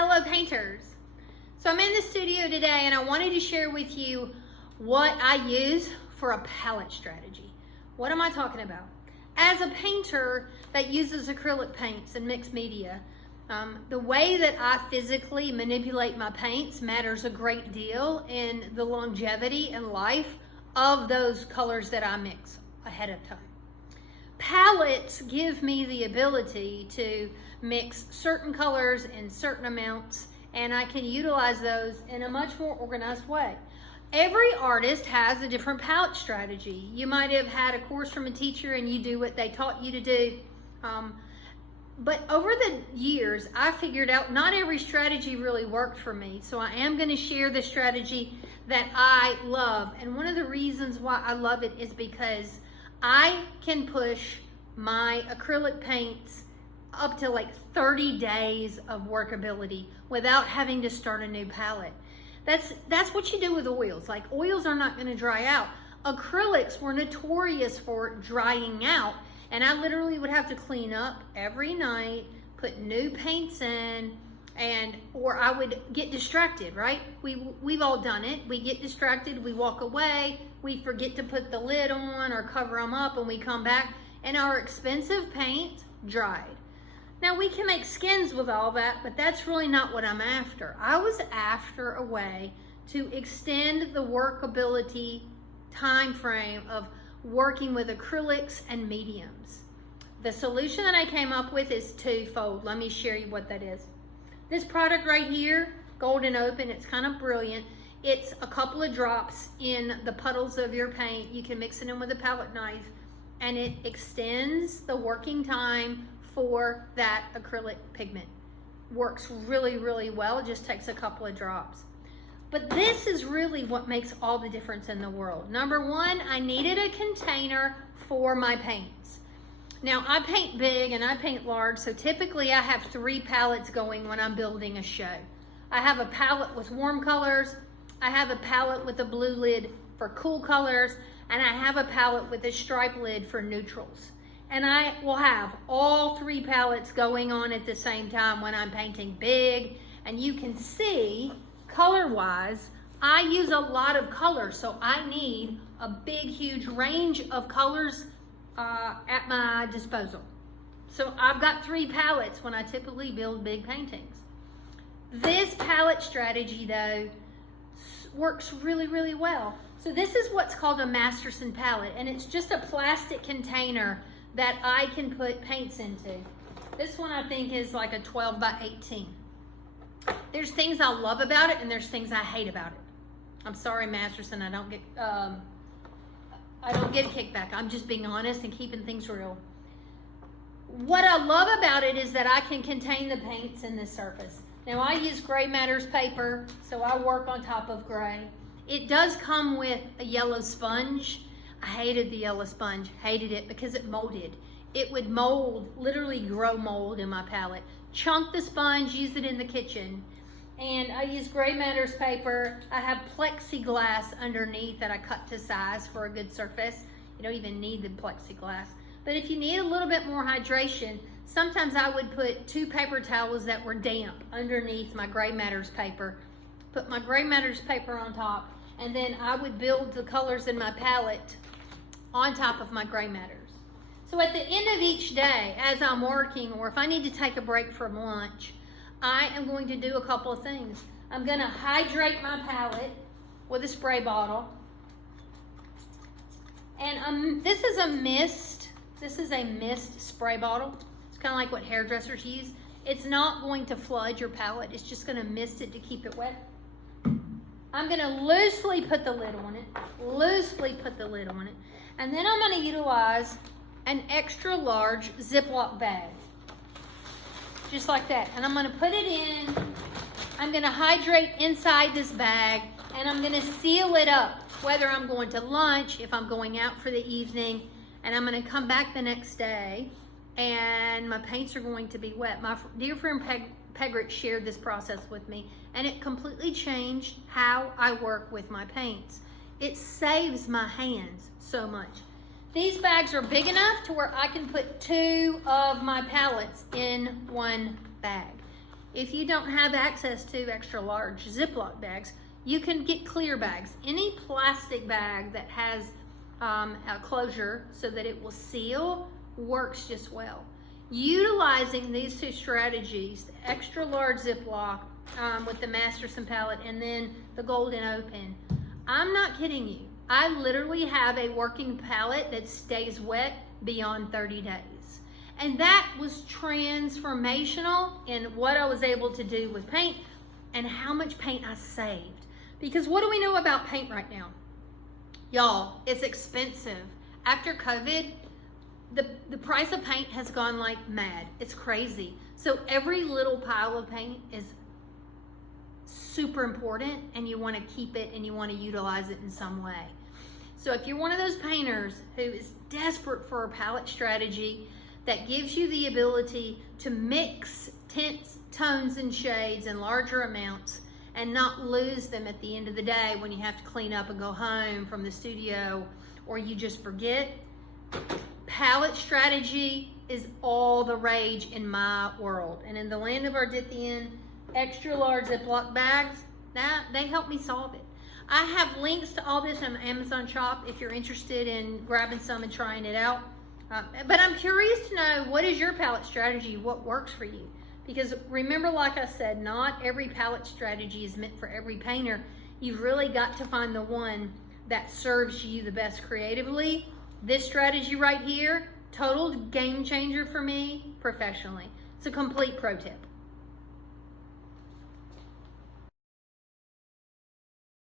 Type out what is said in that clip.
Hello painters. So I'm in the studio today and I wanted to share with you what I use for a palette strategy. What am I talking about? As a painter that uses acrylic paints and mixed media, the way that I physically manipulate my paints matters a great deal in the longevity and life of those colors that I mix ahead of time. Palettes give me the ability to mix certain colors in certain amounts, and I can utilize those in a much more organized way. Every artist has a different palette strategy. You might have had a course from a teacher and you do what they taught you to do. But over the years, I figured out not every strategy really worked for me. So I am going to share the strategy that I love. And one of the reasons why I love it is because I can push my acrylic paints up to like 30 days of workability without having to start a new palette. That's what you do with oils. Like, oils are not going to dry out. Acrylics were notorious for drying out, and I literally would have to clean up every night, put new paints in, or I would get distracted, right? We've all done it. We get distracted, we walk away, we forget to put the lid on or cover them up, and we come back and our expensive paint dried. Now, we can make skins with all that, but that's really not what I'm after. I was after a way to extend the workability time frame of working with acrylics and mediums. The solution that I came up with is twofold. Let me share you what that is. This product right here, Golden Open, it's kind of brilliant. It's a couple of drops in the puddles of your paint. You can mix it in with a palette knife, and it extends the working time for that acrylic pigment. Works really, really well. It just takes a couple of drops. But this is really what makes all the difference in the world. Number one, I needed a container for my paints. Now, I paint big and I paint large, so typically I have 3 palettes going when I'm building a show. I have a palette with warm colors, I have a palette with a blue lid for cool colors, and I have a palette with a stripe lid for neutrals. And I will have all 3 palettes going on at the same time when I'm painting big. And you can see, color-wise, I use a lot of colors, so I need a big, huge range of colors at my disposal. So I've got 3 palettes when I typically build big paintings. This palette strategy, though, works really, really well. So this is what's called a Masterson palette, and it's just a plastic container that I can put paints into. This one I think is like a 12 by 18. There's things I love about it and there's things I hate about it. I'm sorry, Masterson, I don't get a kickback. I'm just being honest and keeping things real. What I love about it is that I can contain the paints in this surface. Now, I use Gray Matters paper, so I work on top of gray. It does come with a yellow sponge. I hated the yellow sponge, hated it because it molded. It would mold, literally grow mold in my palette. Chunk the sponge, use it in the kitchen. And I use Gray Matters paper. I have plexiglass underneath that I cut to size for a good surface. You don't even need the plexiglass. But if you need a little bit more hydration, sometimes I would put 2 paper towels that were damp underneath my Gray Matters paper. Put my Gray Matters paper on top, and then I would build the colors in my palette on top of my Gray Matters. So at the end of each day, as I'm working, or if I need to take a break from lunch, I am going to do a couple of things. I'm going to hydrate my palette with a spray bottle. And this is a mist. This is a mist spray bottle. It's kind of like what hairdressers use. It's not going to flood your palette. It's just going to mist it to keep it wet. I'm going to loosely put the lid on it. Loosely put the lid on it. And then I'm going to utilize an extra large Ziploc bag. Just like that. And I'm going to put it in. I'm going to hydrate inside this bag. And I'm going to seal it up. Whether I'm going to lunch, if I'm going out for the evening. And I'm going to come back the next day. And my paints are going to be wet. My dear friend Pegrick shared this process with me. And it completely changed how I work with my paints. It saves my hands so much. These bags are big enough to where I can put 2 of my palettes in one bag. If you don't have access to extra large Ziploc bags, you can get clear bags. Any plastic bag that has a closure so that it will seal works just well. Utilizing these two strategies, the extra large Ziploc with the Masterson palette and then the Golden Open, I'm not kidding you. I literally have a working palette that stays wet beyond 30 days. And that was transformational in what I was able to do with paint and how much paint I saved. Because what do we know about paint right now? Y'all, it's expensive. After COVID, the price of paint has gone like mad. It's crazy. So every little pile of paint is super important, and you want to keep it and you want to utilize it in some way. So if you're one of those painters who is desperate for a palette strategy that gives you the ability to mix tints, tones, and shades in larger amounts and not lose them at the end of the day when you have to clean up and go home from the studio, or you just forget, palette strategy is all the rage in my world. And in the land of Ardithian, extra large Ziploc bags, they help me solve it. I have links to all this on Amazon shop if you're interested in grabbing some and trying it out. But I'm curious to know, what is your palette strategy? What works for you? Because remember, like I said, not every palette strategy is meant for every painter. You've really got to find the one that serves you the best creatively. This strategy right here, total game changer for me professionally. It's a complete pro tip.